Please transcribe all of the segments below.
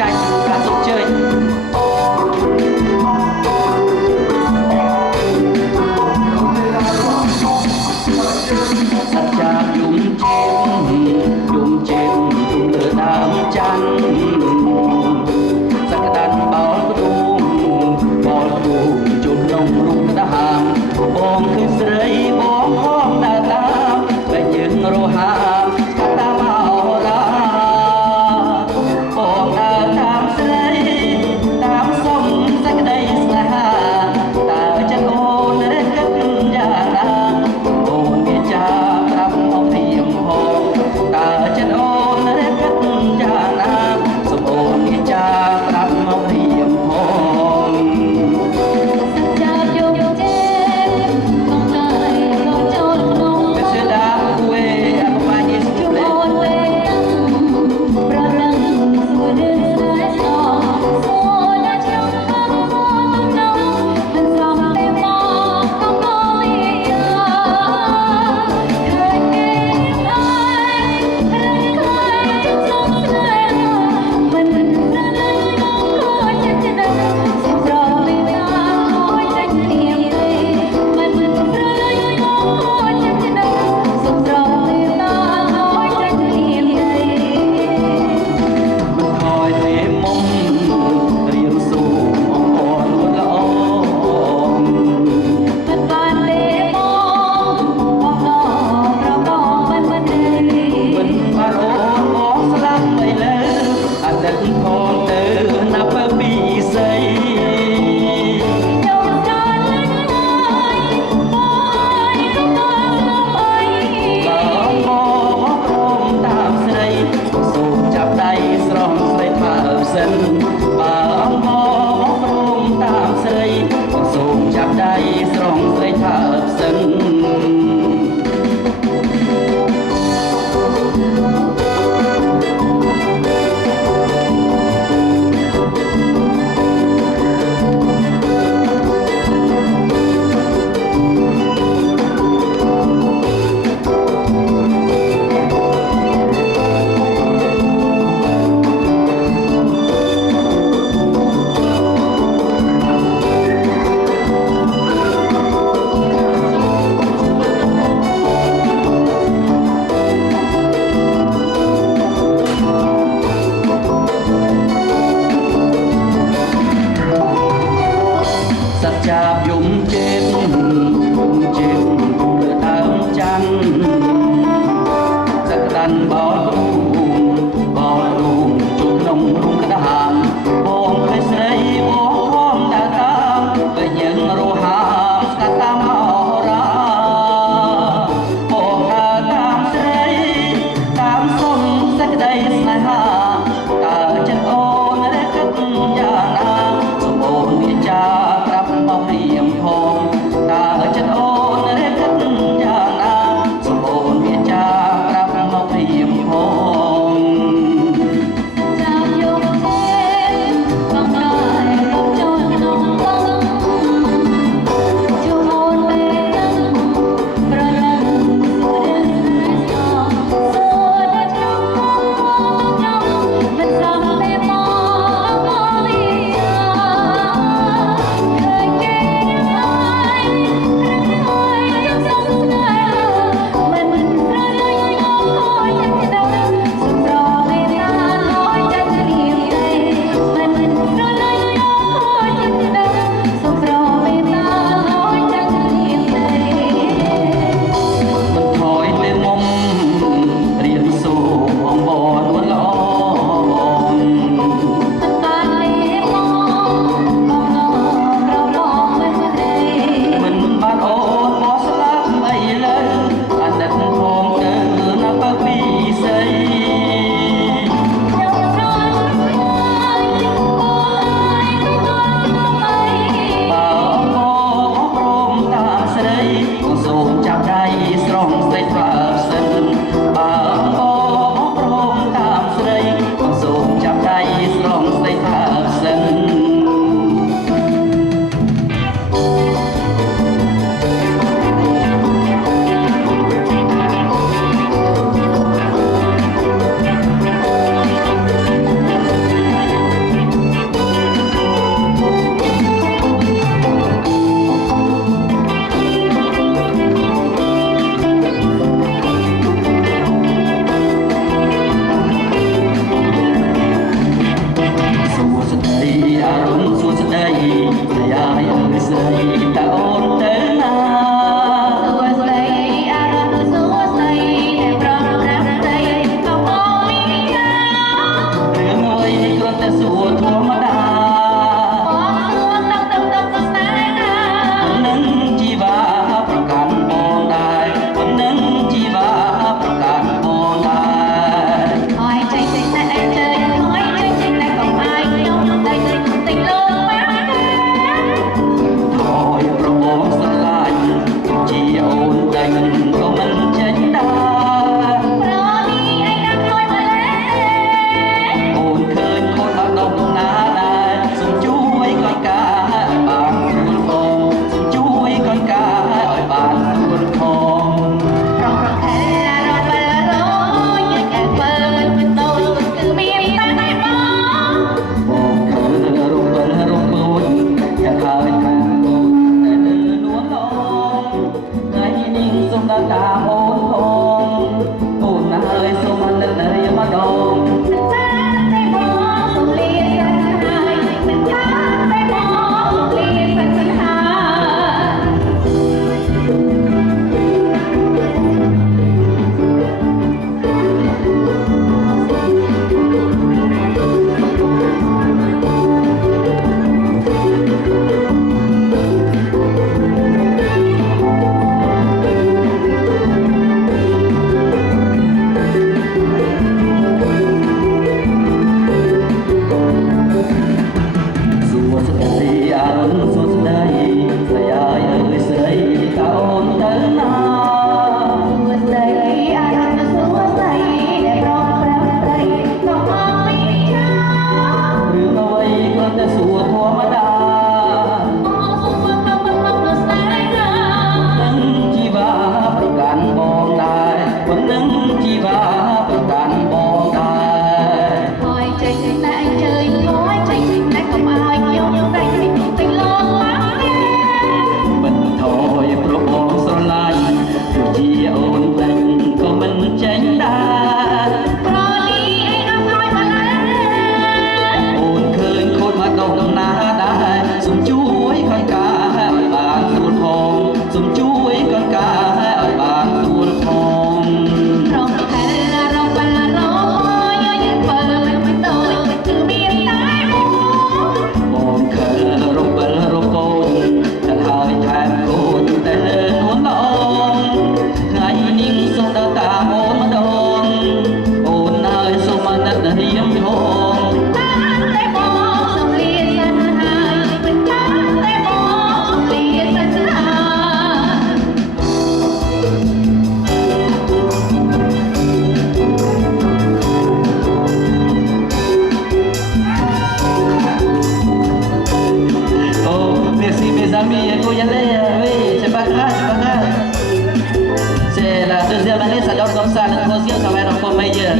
ចាញ់ការសុខជើញសច្ចាយំចេញទុំលើដើមច័ន្ទសក្តានបោលព្រំបោលព្រំជុំក្នុងរូបក្តាមបងគឺស្រីបងហមដើរតាមតែយើងរហាមស្កាត់តាមអរាបងដើរតាមស្រីតាមសុំសេចក្តីស្នេហាតើចិត្តអូនរេគិតយ៉ាងណាអូនវាចាប្រាប់មកព្រៀមផងតើចិត្តអូនរេគិតយ៉ាងណាសូមអូនវាចាប្រាប់មកព្រៀមផងបើអង្គមកព្រមតាមស្រីសូមចាប់ដៃស្រង់ស្រីថាផ្សិនចាប់យំចេញលើដើមច័ន្ទសក្តានបោលរូងជុំក្នុងរូងក្តាមបងឃើញស្រីបងហមដើរតាមតែយើងរហាមស្កាត់តាមអរាបងដើរតាមស្រីតាមសុំសេចក្តីស្នេហាតើចិត្តអូនរេគិតយ៉ាងណាសូមអូនវាចាប្រាប់មកព្រៀមផងតើចិត្តអូនរេគិតយ៉ាងណាសូមអូនវាចាប្រាប់មកព្រៀមផង ប់កំសាន្តនឹងធ្វើសៀងសម្រាប់របស់មេយើង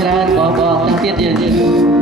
ច្រើនបងទាំងទៀតយើង